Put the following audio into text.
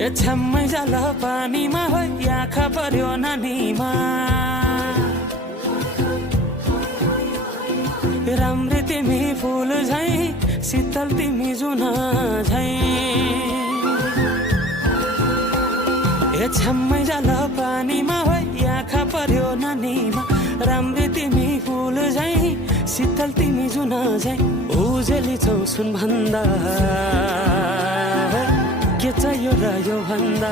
ए छ्याम्मै जाल पानीमा हो आँखा पर्यो नानीमा राम्री तिमी फुल झै शीतल तिमी जुन झै ए छ्याम्मै जाल पानीमा हो आँखा पर्यो नानीमा राम्री तिमी फुल झै शीतल तिमी जुन झै उजेली छौ सुन भन्दा के चाहियो र यो भन्दा